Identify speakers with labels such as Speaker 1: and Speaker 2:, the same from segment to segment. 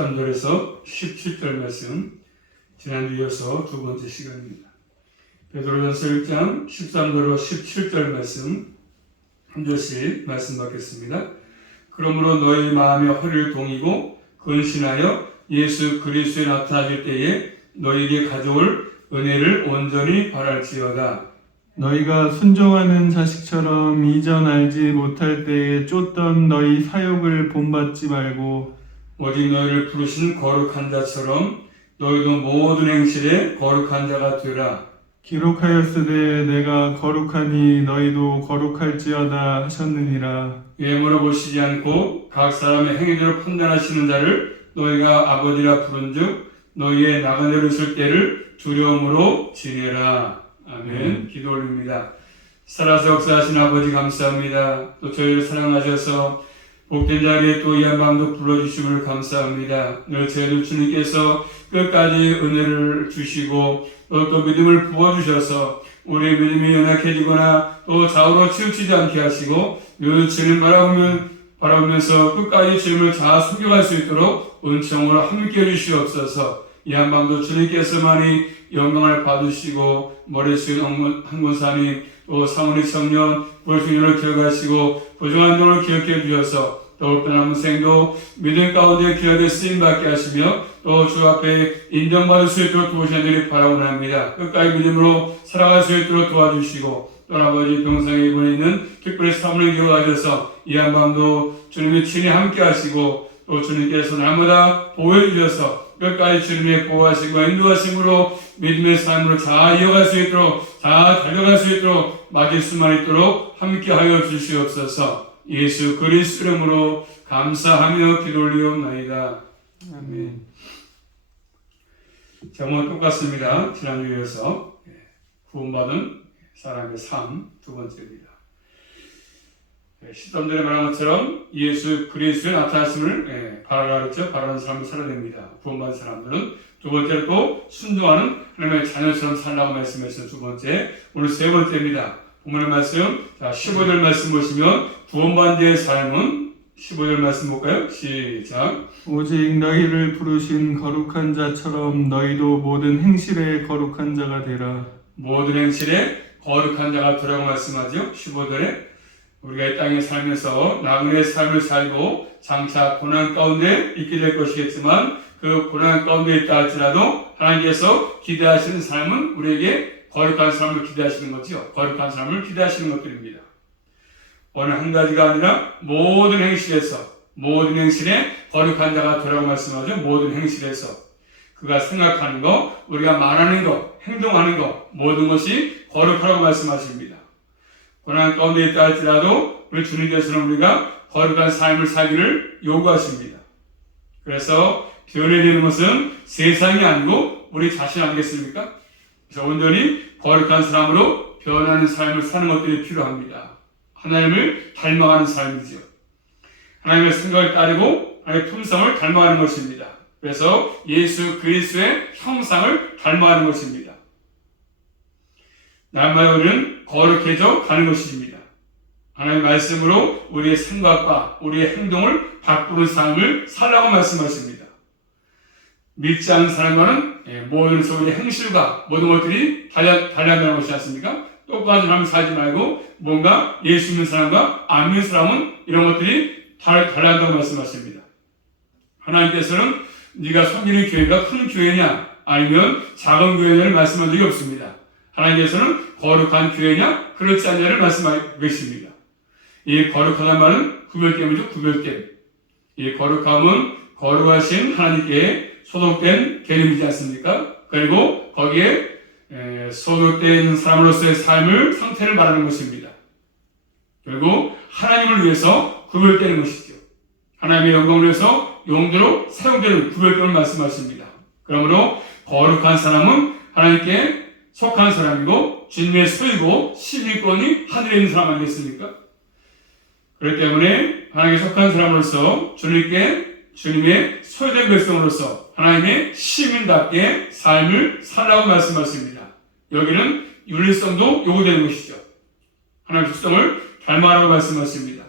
Speaker 1: 13절에서 17절 말씀 지난주 이어서 두 번째 시간입니다. 베드로전서 1장 13절로 17절 말씀 한 절씩 말씀 받겠습니다. 그러므로 너희 마음의 허리를 동이고 근신하여 예수 그리스도에 나타나실 때에 너희에게 가져올 은혜를 온전히 바랄지어다.
Speaker 2: 너희가 순종하는 자식처럼 이전 알지 못할 때에 쫓던 너희 사욕을 본받지 말고
Speaker 1: 오직 너희를 부르신 거룩한 자처럼 너희도 모든 행실에 거룩한 자가 되라.
Speaker 2: 기록하였으되 내가 거룩하니 너희도 거룩할지어다 하셨느니라
Speaker 1: 외모로 보시지 않고 각 사람의 행위대로 판단하시는 자를 너희가 아버지라 부른즉 너희의 나그네로 있을 때를 두려움으로 지내라. 아멘. 기도 올립니다. 살아서 역사하신 아버지 감사합니다. 또 저희를 사랑하셔서 복된 자리에 또 이 한밤도 불러주심을 감사합니다. 늘 저희들 주님께서 끝까지 은혜를 주시고 또, 또 믿음을 부어주셔서 우리의 믿음이 연약해지거나 또 좌우로 치우치지 않게 하시고 늘 주님 바라보면, 바라보면서 끝까지 주님을 잘 속여갈 수 있도록 은총으로 함께 해주시옵소서 이 한밤도 주님께서만이 영광을 받으시고 머릿속에 한군산이 또 사모니 청년 불순년을 기억하시고 부정한 돈을 기억해 주셔서 또 떠나는 생도 믿음 가운데 귀하게 쓰임받게 하시며 또 주 앞에 인정받을 수 있도록 도우시는 바라원합니다. 끝까지 믿음으로 살아갈 수 있도록 도와주시고 또 아버지 병상에 입원해 있는 특별히 사모님 기억하셔서 이 한밤도 주님이 친히 함께 하시고 또 주님께서 날마다 보호해 주셔서 끝까지 주님의 보호하심과 인도하심으로 믿음의 삶으로 잘 이어갈 수 있도록 잘 달려갈 수 있도록 맞을 수만 있도록 함께하여 주시옵소서 예수 그리스도 이름으로 감사하며 기도 올리옵나이다.
Speaker 2: 아멘
Speaker 1: 제목은 똑같습니다. 지난주에 이어서 예, 구원받은 사람의 삶 두 번째입니다. 예, 시점들에 말한 것처럼 예수 그리스도의 나타나심을 예, 바라라 그랬죠. 바라는 사람을 살아냅니다. 구원받은 사람들은 두 번째로 또 순종하는 하나님의 자녀처럼 살라고 말씀했어요. 두 번째. 오늘 세 번째입니다. 본문의 말씀. 자, 15절 말씀 보시면 구원받은 자의 삶은 15절 말씀 볼까요? 시작.
Speaker 2: 오직 너희를 부르신 거룩한 자처럼 너희도 모든 행실에 거룩한 자가 되라
Speaker 1: 모든 행실에 거룩한 자가 되라고 말씀하죠. 15절에 우리가 이 땅에 살면서 나그네의 삶을 살고 장차 고난 가운데 있게 될 것이겠지만 그 고난 가운데 있다 할지라도 하나님께서 기대하시는 삶은 우리에게 거룩한 삶을 기대하시는 거죠. 거룩한 삶을 기대하시는 것들입니다. 어느 한 가지가 아니라 모든 행실에서 모든 행실에 거룩한 자가 되라고 말씀하죠. 모든 행실에서 그가 생각하는 것, 우리가 말하는 것, 행동하는 것 모든 것이 거룩하라고 말씀하십니다. 고난 가운데 있다 할지라도 우리 주님께서는 우리가 거룩한 삶을 살기를 요구하십니다. 그래서 변해되는 것은 세상이 아니고 우리 자신 아니겠습니까? 그래서 온전히 거룩한 사람으로 변하는 삶을 사는 것들이 필요합니다. 하나님을 닮아가는 삶이죠. 하나님의 생각을 따르고 하나님의 품성을 닮아가는 것입니다. 그래서 예수 그리스도의 형상을 닮아가는 것입니다. 날마다 우리는 거룩해져 가는 것입니다. 하나님의 말씀으로 우리의 생각과 우리의 행동을 바꾸는 삶을 살라고 말씀하십니다. 믿지 않는 사람과는 예, 모든 소리의 행실과 모든 것들이 달려, 달려간다는 것이지 않습니까? 똑같은 삶을 살지 말고 뭔가 예수 믿는 사람과 안 믿는 사람은 이런 것들이 달, 달려간다고 말씀하십니다. 하나님께서는 네가 섬기는 교회가 큰 교회냐 아니면 작은 교회냐를 말씀한 적이 없습니다. 하나님께서는 거룩한 교회냐 그렇지 않냐를 말씀하고 계십니다. 이 거룩하다는 말은 구별됨이죠. 구별됨. 이 거룩함은 거룩하신 하나님께 소속된 개념이지 않습니까? 그리고 거기에 에, 소속된 사람으로서의 삶을 상태를 말하는 것입니다. 결국 하나님을 위해서 구별되는 것이죠. 하나님의 영광을 위해서 용도로 사용되는 구별됨을 말씀하십니다. 그러므로 거룩한 사람은 하나님께 속한 사람이고 주님의 소유고 시민권이 하늘에 있는 사람 아니겠습니까? 그렇기 때문에 하나님께 속한 사람으로서 주님께 주님의 소유된 백성으로서 하나님의 시민답게 삶을 살라고 말씀하십니다. 여기는 윤리성도 요구되는 것이죠. 하나님의 특성을 닮아라고 말씀하십니다.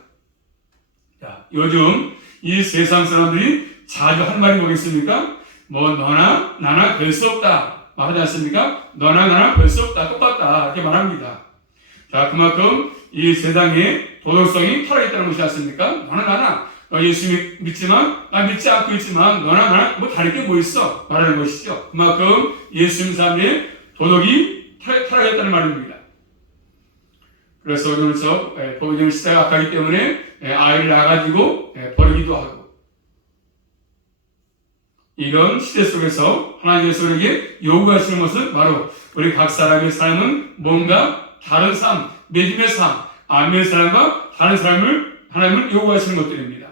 Speaker 1: 자, 요즘 이 세상 사람들이 자주 한 말이 뭐겠습니까? 뭐 너나 나나 별수 없다 말하지 않습니까? 너나 나나 별수 없다 똑같다 이렇게 말합니다. 자 그만큼 이 세상에 도덕성이 타락했다는 것이 않습니까? 너나 나나 너 예수 믿- 믿지만 나 믿지 않고 있지만 너나 나나 뭐 다를 게 뭐 있어 말하는 것이죠. 그만큼 예수 믿는 사람의 도덕이 타락- 타락했다는 말입니다. 그래서 오늘서 보존 시대가 가기 때문에 예, 아이를 낳아가지고 예, 버리기도 하고 이런 시대 속에서 하나님께서 우리에게 요구하시는 것은 바로 우리 각 사람의 삶은 뭔가 다른 삶, 믿음의 삶, 안면의 삶과 다른 삶을 하나님은 요구하시는 것들입니다.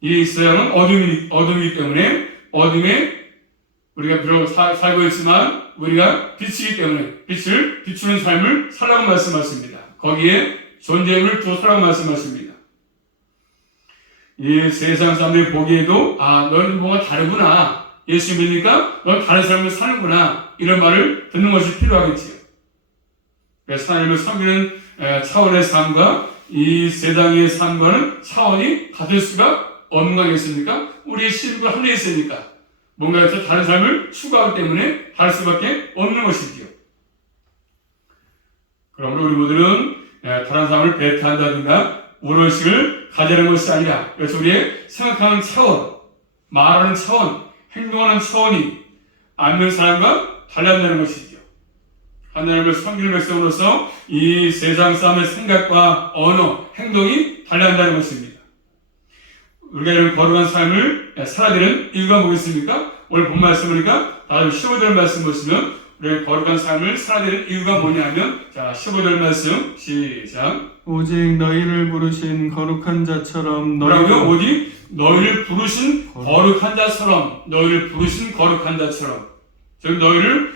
Speaker 1: 이 세상은 어둠이, 어둠이기 때문에 어둠에 우리가 비록 사- 살고 있지만 우리가 빛이기 때문에 빛을 비추는 삶을 살라고 말씀하십니다. 거기에 존재임을 두어 살라고 말씀하십니다. 이 세상 사람들이 보기에도 아 너는 뭔가 다르구나 예수 믿으니까 넌 다른 삶을 사는구나 이런 말을 듣는 것이 필요하겠지요. 그래서 하나님을 섬기는 에, 차원의 삶과 이 세상의 삶과는 차원이 같을 수가 없는 거 아니겠습니까? 우리의 신과 하늘에 있으니까 뭔가 에서 다른 삶을 추구하기 때문에 다를 수밖에 없는 것이지요. 그러므로 우리 모두는 에, 다른 삶을 배타한다든가 우월식을 가지는 것이 아니라 그래서 우리의 생각하는 차원, 말하는 차원, 행동하는 차원이 않는 사람과 달라진다는 것이죠. 하나님을 섬기는 백성으로서 이 세상 사람의 생각과 언어, 행동이 달라진다는 것입니다. 우리가 이런 거룩한 삶을 살아야 되는 이유가 뭐겠습니까? 오늘 본 말씀 보니까 다음 15절 말씀 보시면 우리가 거룩한 삶을 살아야 되는 이유가 뭐냐면 자 15절 말씀 시작
Speaker 2: 오직 너희를 부르신 거룩한 자처럼? 너희도
Speaker 1: 어디? 너희를 부르신 거룩 한 자처럼 너희를 부르신 거룩한 자처럼 즉 너희를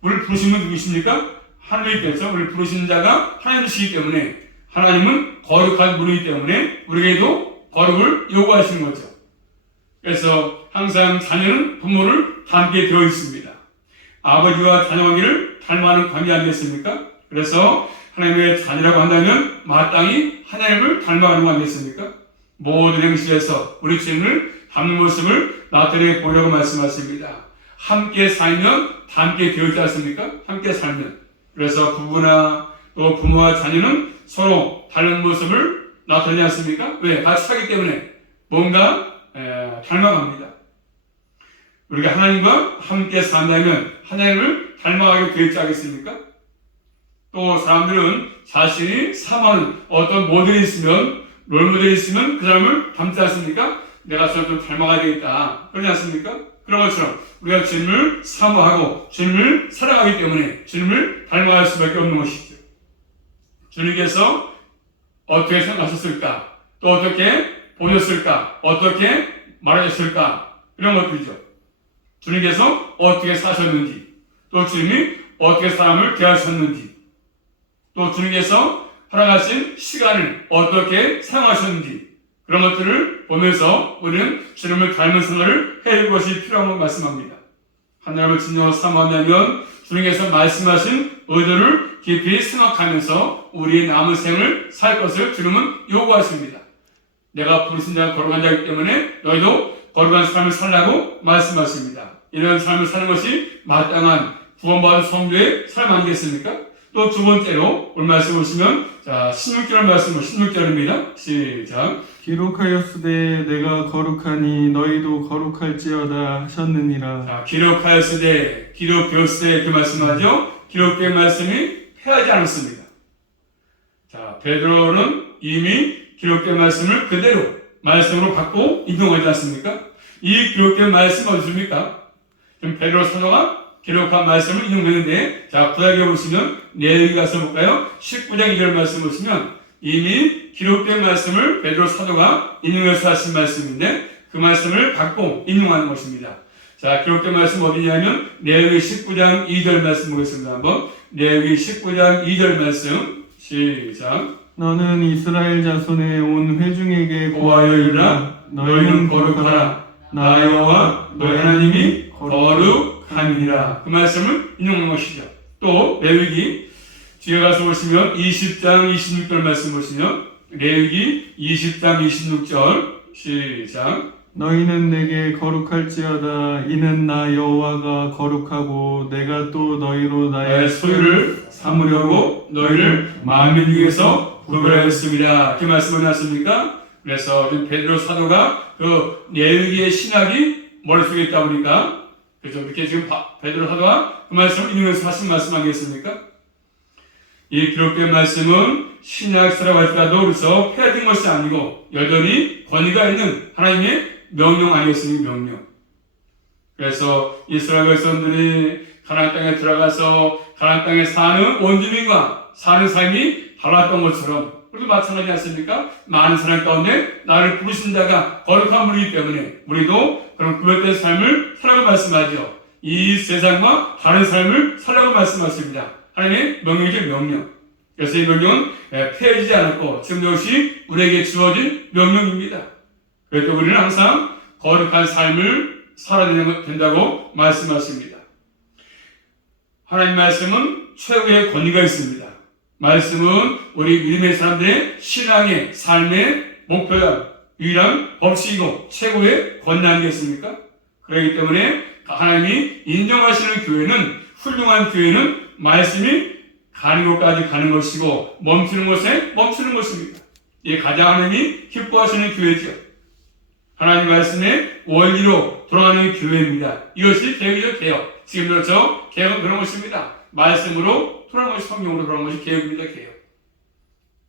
Speaker 1: 우리를 부르신 분 누구십니까? 하나님께서 우리를 부르신 자가 하나님이시기 때문에 하나님은 거룩한 분이기 때문에 우리에게도 거룩을 요구하시는 거죠. 그래서 항상 자녀는 부모를 닮게 되어 있습니다. 아버지와 자녀관계를 닮아가는 관계 아니겠습니까? 그래서 하나님의 자녀라고 한다면 마땅히 하나님을 닮아가는 거 아니겠습니까? 모든 행실에서 우리 주님을 닮는 모습을 나타내 보려고 말씀하십니다. 함께 살면 닮게 되었지 않습니까? 함께 살면. 그래서 부부나 또 부모와 자녀는 서로 다른 모습을 나타내지 않습니까? 왜? 같이 살기 때문에 뭔가 에, 닮아갑니다. 우리가 하나님과 함께 산다면 하나님을 닮아가게 되지 않겠습니까? 또 사람들은 자신이 사모하는 어떤 모델이 있으면 롤모델이 있으면 그 사람을 닮지 않습니까? 내가 저를 좀 닮아가야 되겠다. 그러지 않습니까? 그런 것처럼 우리가 주님을 사모하고 주님을 사랑하기 때문에 주님을 닮아갈 수밖에 없는 것이죠. 주님께서 어떻게 생각하셨을까? 또 어떻게 보셨을까? 어떻게 말하셨을까? 이런 것들이죠. 주님께서 어떻게 사셨는지, 또 주님이 어떻게 사람을 대하셨는지, 또 주님께서 허락하신 시간을 어떻게 사용하셨는지, 그런 것들을 보면서 우리는 주님을 닮은 생활을 해볼 것이 필요한 걸 말씀합니다. 하나님을 진정으로 사모한다면 주님께서 말씀하신 의도를 깊이 생각하면서 우리의 남은 생을 살 것을 주님은 요구하십니다. 내가 부르신 자가 거룩한 자이기 때문에 너희도 거룩한 삶을 살라고 말씀하십니다. 이런 삶을 사는 것이 마땅한 구원받은 성도의 삶 아니겠습니까? 또 두 번째로 오늘 말씀 보시면 자 16절 말씀 16절입니다. 시작.
Speaker 2: 기록하였으되 내가 거룩하니 너희도 거룩할지어다 하셨느니라
Speaker 1: 자, 기록하였으되, 기록되었으되 그 말씀하죠. 기록된 말씀이 패하지 않았습니다. 자, 베드로는 이미 기록된 말씀을 그대로 말씀으로 받고 인용하지 않습니까? 이 기록된 말씀 어디습니까? 지금 베드로 사도가 기록한 말씀을 인용했는데, 자, 구약에 보시면, 내일 가서 볼까요? 19장 2절 말씀 보시면, 이미 기록된 말씀을 베드로 사도가 인용해서 하신 말씀인데, 그 말씀을 받고 인용하는 것입니다. 자, 기록된 말씀 어디냐면, 내일 19장 2절 말씀 보겠습니다. 한번. 내일 19장 2절 말씀, 시작.
Speaker 2: 너는 이스라엘 자손의 온 회중에게
Speaker 1: 고하여 이르라, 너희는 거룩하라. 나 여호와 너희 하나님이 거룩함이니라. 그 말씀을 인용한 것이죠. 또 레위기 뒤에 가서 보시면 20장 26절 말씀 보시면 레위기 20장 26절 시작.
Speaker 2: 너희는 내게 거룩할지어다 이는 나 여호와가 거룩하고 내가 또 너희로 나의
Speaker 1: 소유를 삼으려고 너희를 만민 중에서 구별하였습니다. 그 말씀을 하셨습니까? 그래서 베드로 사도가 그 예의의 신학이 머릿속에 있다 보니까 그래서 이렇게 지금 바- 베드로 사도가 그 말씀을 인용해서 하신 말씀 아니겠습니까? 이 기록된 말씀은 신약서라고 할지라도 그래서 폐해진 것이 아니고 여전히 권위가 있는 하나님의 명령 아니었습니까? 명령. 그래서 이스라엘 백성들이 가나안 땅에 들어가서 가나안 땅에 사는 원주민과 사는 삶이 달랐던 것처럼 우리도 마찬가지 않습니까? 많은 사람 가운데 나를 부르신 자가 거룩한 분이기 때문에 우리도 그런 구별된 삶을 살라고 말씀하죠. 이 세상과 다른 삶을 살라고 말씀하십니다. 하나님의 명령이죠, 명령. 그래서 이 명령은 예, 폐해지지 않았고 지금 역시 우리에게 주어진 명령입니다. 그래서 우리는 항상 거룩한 삶을 살아야 된다고 말씀하십니다. 하나님 말씀은 최고의 권위가 있습니다. 말씀은 우리 믿음의 사람들의 신앙의 삶의 목표야 유일한 법칙이고 최고의 권위 아니겠습니까? 그렇기 때문에 하나님이 인정하시는 교회는 훌륭한 교회는 말씀이 가는 곳까지 가는 것이고 멈추는 곳에 멈추는 것입니다. 이게 가장 하나님이 기뻐하시는 교회죠. 하나님 말씀의 원리로 돌아가는 교회입니다. 이것이 개혁이죠, 개혁. 지금 그렇죠? 개혁은 그런 것입니다. 말씀으로 돌아가는 것이 성경으로 돌아가는 것이 개혁입니다, 개혁.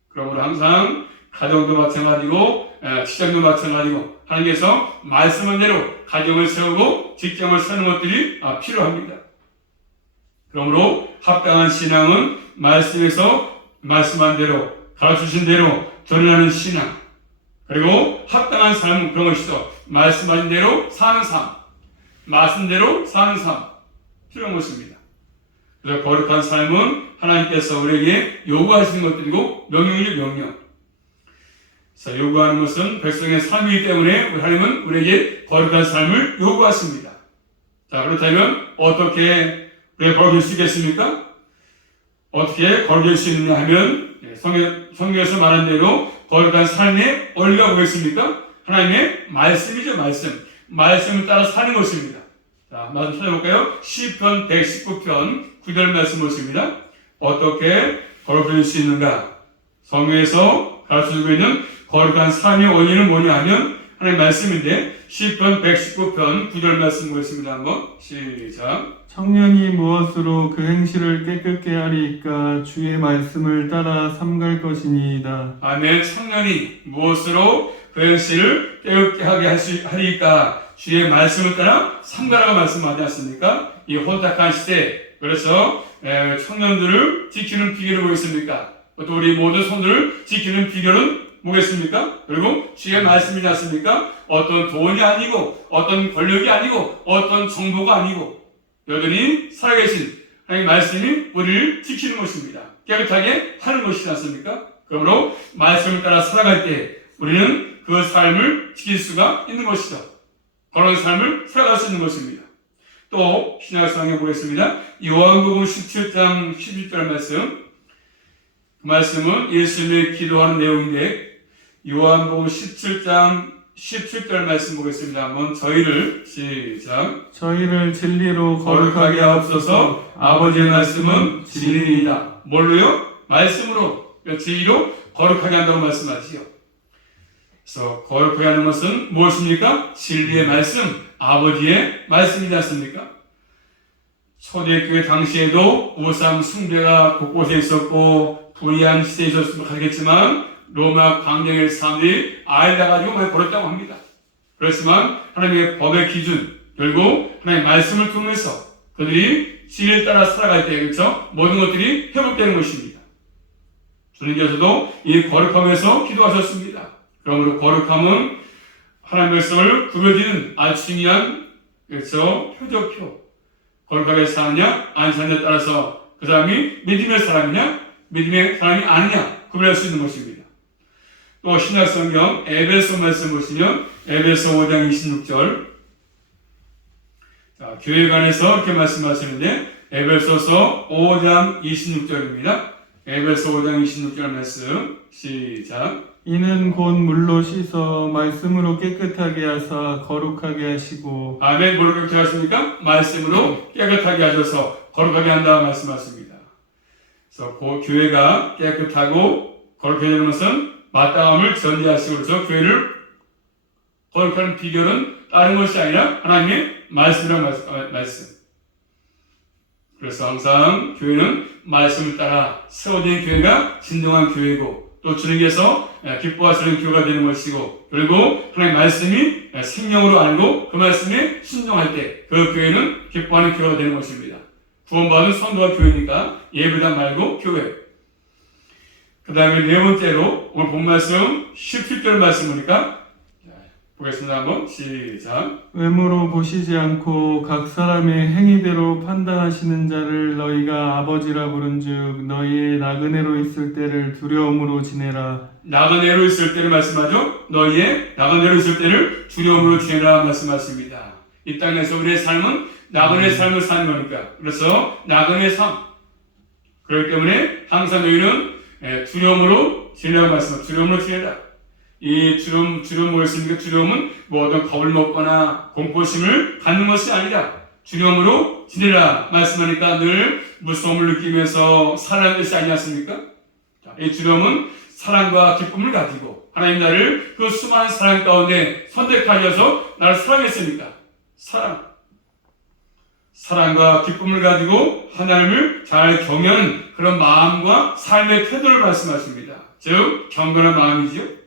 Speaker 1: 그러므로 항상 가정도 마찬가지고 에, 직장도 마찬가지고 하나님께서 말씀한 대로 가정을 세우고 직장을 세우는 것들이 아, 필요합니다. 그러므로 합당한 신앙은 말씀에서 말씀한 대로 가르치신 대로 전하는 신앙 그리고 합당한 삶은 그런 것이죠. 말씀하신 대로 사는 삶 말씀대로 사는 삶 필요한 것입니다. 그래서 거룩한 삶은 하나님께서 우리에게 요구하시는 것들이고 명령이죠 명령. 자, 요구하는 것은 백성의 삶이기 때문에 우리 하나님은 우리에게 거룩한 삶을 요구하십니다. 자 그렇다면 어떻게 우리가 거룩할 수 있겠습니까? 어떻게 거룩할 수 있느냐 하면 예, 성경, 성경에서 말한 대로 거룩한 삶의 원리가 뭐겠습니까? 하나님의 말씀이죠 말씀. 말씀을 따라 사는 것입니다. 자, 말씀 찾아볼까요? 시편 119편 9절 말씀 보십니다. 어떻게 거룩할 수 있는가? 성경에서 가르쳐주고 있는 거룩한 삶의 원리는 뭐냐 하면 하나님 말씀인데 시편 119편 9절 말씀 보겠습니다. 한번 시작.
Speaker 2: 청년이 무엇으로 그 행실을 깨끗게 하리이까 주의 말씀을 따라 삼갈 것이니이다
Speaker 1: 아멘. 청년이 무엇으로 그 행실을 깨끗게 하게 할 수, 하리까 주의 말씀을 따라 삼가라고 말씀하지 않습니까? 이 혼탁한 시대 그래서 에, 청년들을 지키는 비결은 뭐겠습니까? 또 우리 모든 손들을 지키는 비결은 뭐겠습니까? 그리고 주의 말씀이지 않습니까? 어떤 돈이 아니고 어떤 권력이 아니고 어떤 정보가 아니고 여전히 살아계신 하나님 말씀이 우리를 지키는 것입니다. 깨끗하게 하는 것이지 않습니까? 그러므로 말씀을 따라 살아갈 때 우리는 그 삶을 지킬 수가 있는 것이죠. 그런 삶을 살아갈 수 있는 것입니다. 또 신약성에 보겠습니다. 요한복음 17장 11절 말씀 그 말씀은 예수님이 기도하는 내용인데 요한복음 17장 17절 말씀 보겠습니다. 한번 저희를 시작
Speaker 2: 저희를 진리로
Speaker 1: 거룩하게 하옵소서 아버지의 말씀은 진리입니다. 뭘로요? 말씀으로 진리로 거룩하게 한다고 말씀하지요. 그래서 거룩하게 하는 것은 무엇입니까? 진리의 말씀, 아버지의 말씀이지 않습니까? 초대교회 당시에도 우상 숭배가 곳곳에 있었고 불의한 시대에 있었으면 하겠지만 로마 강령의 사람들이 알다가지고 많이 버렸다고 합니다. 그렇지만 하나님의 법의 기준 결국 하나님의 말씀을 통해서 그들이 진리를 따라 살아갈 때 그렇죠? 모든 것들이 회복되는 것입니다. 주님께서도 이 거룩함에서 기도하셨습니다. 그러므로 거룩함은 하나님의 백성을 구별지는 아주 중요한 그렇죠? 표적표. 거룩하게 사느냐 안 사느냐에 따라서 그 사람이 믿음의 사람이냐 믿음의 사람이 아니냐 구별할 수 있는 것입니다. 또 신약 성경 에베소 말씀 보시면 에베소 5장 26절 자, 교회관에서 이렇게 말씀하시는데 에베소서 5장 26절입니다. 에베소 5장 26절 말씀 시작
Speaker 2: 이는 곧 물로 씻어 말씀으로 깨끗하게 하사 거룩하게 하시고
Speaker 1: 아멘. 뭐로 그렇게 하십니까? 말씀으로 깨끗하게 하셔서 거룩하게 한다 말씀하십니다. 그래서 그 교회가 깨끗하고 거룩해야 되는 것은 마땅함을 전제하시고 그래서 교회를 거룩하는 비결은 다른 것이 아니라 하나님의 말씀이라는 말씀. 아, 말씀. 그래서 항상 교회는 말씀을 따라 세워진 교회가 진정한 교회고 또 주님께서 기뻐하시는 교회가 되는 것이고 그리고 하나님의 말씀이 생명으로 알고 그 말씀에 순종할 때 그 교회는 기뻐하는 교회가 되는 것입니다. 구원받은 성도가 교회니까 예배당 말고 교회. 그 다음에 네 번째로 오늘 본 말씀 17절 말씀 보니까 자, 보겠습니다. 한번 시작.
Speaker 2: 외모로 보시지 않고 각 사람의 행위대로 판단하시는 자를 너희가 아버지라 부른즉 너희의 나그네로 있을 때를 두려움으로 지내라
Speaker 1: 나그네로 있을 때를 말씀하죠. 너희의 나그네로 있을 때를 두려움으로 지내라 말씀하십니다. 이 땅에서 우리의 삶은 나그네 삶을 사는 거니까. 그래서 나그네 삶. 그렇기 때문에 항상 너희는 예, 두려움으로 지내라고 말씀합니다. 두려움으로 지내라. 이 두려움, 두려움 뭐였습니까? 두려움은 뭐 어떤 겁을 먹거나 공포심을 갖는 것이 아니라 두려움으로 지내라 말씀하니까 늘 무서움을 느끼면서 살아가는 것이 아니지 않습니까? 자, 이 두려움은 사랑과 기쁨을 가지고 하나님 나를 그 수많은 사랑 가운데 선택하셔서 나를 사랑했으니까 사랑 사랑과 기쁨을 가지고 하나님을 잘 경외하는 그런 마음과 삶의 태도를 말씀하십니다. 즉 경건한 마음이지요.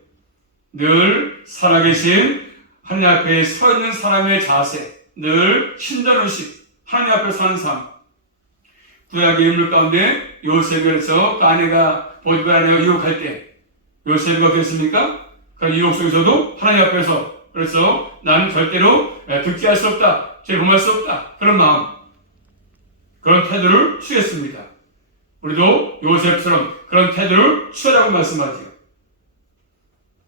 Speaker 1: 늘 살아계신 하나님 앞에 서 있는 사람의 자세, 늘 신전의식, 하나님 앞에 사는 삶. 구약의 인물 가운데 요셉에서 그 아내가 아내가 유혹할 때 요셉이 어땠습니까? 그 유혹 속에서도 하나님 앞에서 그래서 나는 절대로 듣지 할수 없다. 제범할 수 없다. 그런 마음. 그런 태도를 취했습니다. 우리도 요셉처럼 그런 태도를 취하라고 말씀하지요.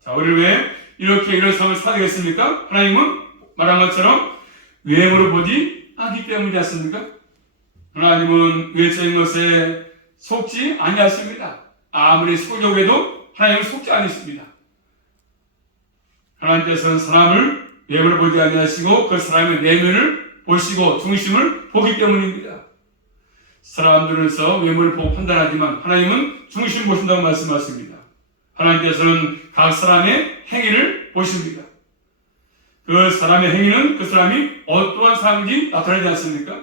Speaker 1: 자, 우리 왜 이렇게 이런 삶을 살겠습니까? 하나님은 말한 것처럼 외모를 보지 않기 때문이지 않습니까? 하나님은 외적인 것에 속지 아니하십니다. 아무리 속려고 해도 하나님은 속지 않으십니다. 하나님께서는 사람을 외모를 보지 아니하시고 그 사람의 내면을 보시고 중심을 보기 때문입니다. 사람들은서 외모를 보고 판단하지만 하나님은 중심 보신다고 말씀하십니다. 하나님께서는 각 사람의 행위를 보십니다. 그 사람의 행위는 그 사람이 어떠한 사람인지 나타나지 않습니까?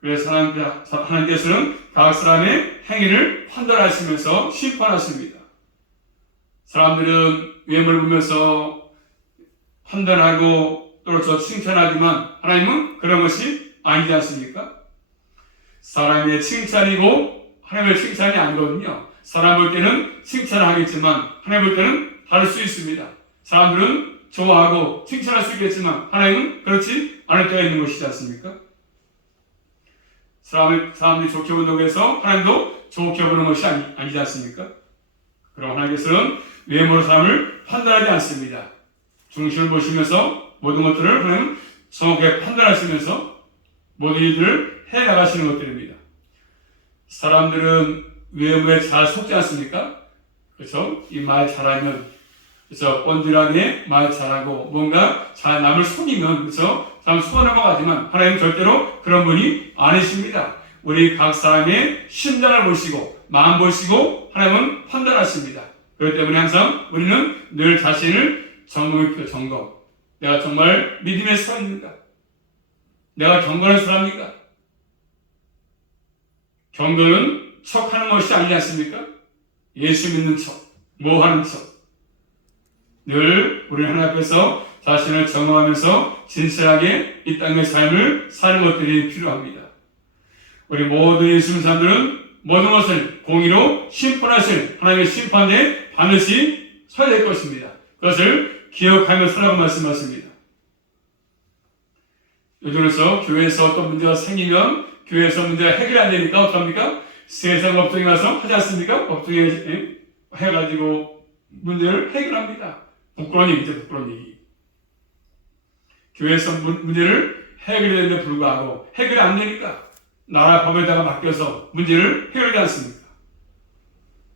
Speaker 1: 그래서 하나님께서는 각 사람의 행위를 판단하시면서 심판하십니다. 사람들은 외모를 보면서 판단하고 또저 칭찬하지만 하나님은 그런 것이 아니지 않습니까? 사람의 칭찬이고 하나님의 칭찬이 아니거든요. 사람 볼 때는 칭찬을 하겠지만 하나님 볼 때는 다를 수 있습니다. 사람들은 좋아하고 칭찬할 수 있겠지만 하나님은 그렇지 않을 때가 있는 것이지 않습니까? 사람을, 사람들이 좋게 본다고 해서 하나님도 좋게 보는 것이 아니, 아니지 않습니까? 그럼 하나님께서는 외모로 사람을 판단하지 않습니다. 중심을 보시면서 모든 것들을 하나님 정확하게 판단하시면서 모든 일들을 해 나가시는 것들입니다. 사람들은 외모에 잘 속지 않습니까? 그래서 이 말 잘하면 그래서 뻔질하게 말 잘하고 뭔가 잘 남을 속이면 그래서 참 수원하고 가지만 하나님 절대로 그런 분이 아니십니다. 우리 각 사람의 심장을 보시고 마음 보시고 하나님은 판단하십니다. 그렇기 때문에 항상 우리는 늘 자신을 점검해 점검. 내가 정말 믿음의 사람인가? 내가 경건한 사람인가? 경건은 척하는 것이 아니지 않습니까? 예수 믿는 척, 뭐 하는 척. 늘 우리 하나님 앞에서 자신을 점검하면서 진실하게 이 땅의 삶을 사는 것들이 필요합니다. 우리 모든 예수 믿는 사람들은 모든 것을 공의로 심판하실 하나님의 심판에 반드시 서야 될 것입니다. 그것을 기억하며 살라고 말씀하십니다. 요즘에서 교회에서 어떤 문제가 생기면 교회에서 문제가 해결이 안 되니까 어떡합니까? 세상 법정에 가서 하지 않습니까? 법정에 해가지고 문제를 해결합니다. 부끄러운 얘기죠, 부끄러운 얘기. 교회에서 문제를 해결되는데 불구하고 해결이 안 되니까 나라 법에다가 맡겨서 문제를 해결하지 않습니까?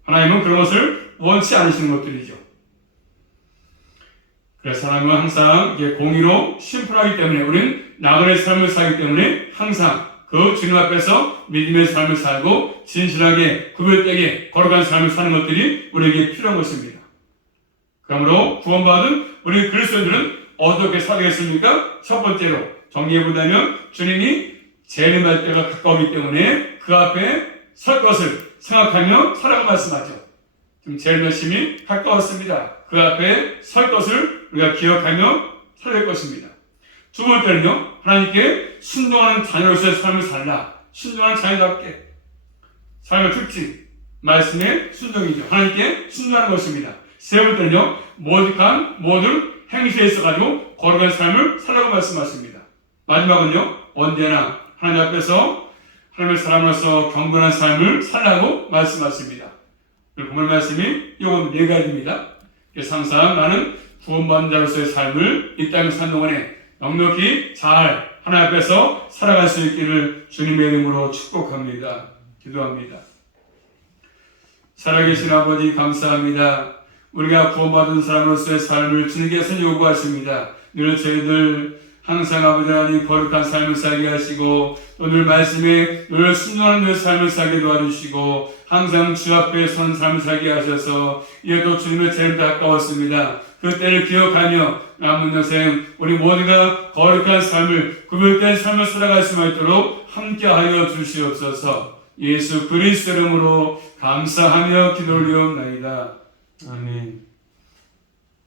Speaker 1: 하나님은 그런 것을 원치 않으시는 것들이죠. 그래서 사람은 항상 공의로 심플하기 때문에 우리는 나그네 삶을 살기 때문에 항상 그 주님 앞에서 믿음의 삶을 살고 진실하게 구별되게 걸어간 삶을 사는 것들이 우리에게 필요한 것입니다. 그러므로 구원받은 우리 그리스도인들은 어떻게 살겠습니까? 첫 번째로 정리해본다면 주님이 재림할 때가 가까우기 때문에 그 앞에 설 것을 생각하며 살아가 말씀하죠. 지금 재림하심이 가까웠습니다. 그 앞에 설 것을 우리가 기억하며 살릴 것입니다. 두 번째는요, 하나님께 순종하는 자녀로서의 삶을 살라. 순종하는 자녀답게. 삶의 특징, 말씀의 순종이죠. 하나님께 순종하는 것입니다. 세 번째는요, 모든, 모든 행실에 있어가지고 거룩한 삶을 살라고 말씀하십니다. 마지막은요, 언제나 하나님 앞에서 하나님의 사람으로서 경건한 삶을 살라고 말씀하십니다. 오늘 말씀이 이건 네 가지입니다. 항상 나는 구원받은 자로서의 삶을 이 땅에 사는 동안에 넉넉히 잘 하나님 앞에서 살아갈 수 있기를 주님의 이름으로 축복합니다. 기도합니다. 살아계신 아버지 감사합니다. 우리가 구원받은 사람으로서의 삶을 주님께서 요구하십니다. 늘 저희들 항상 아버지 하나님 거룩한 삶을 살게 하시고 오늘 말씀에 늘 순종하는 늘 삶을 살게 도와주시고 항상 주 앞에 선 삶을 살게 하셔서 이에도 주님의 재림도 가까웠습니다. 그 때를 기억하며 남은 여생 우리 모두가 거룩한 삶을 구별된 삶을 살아갈 수 있도록 함께하여 주시옵소서 예수 그리스도 이름으로 감사하며 기도 올리옵나이다.
Speaker 2: 아멘.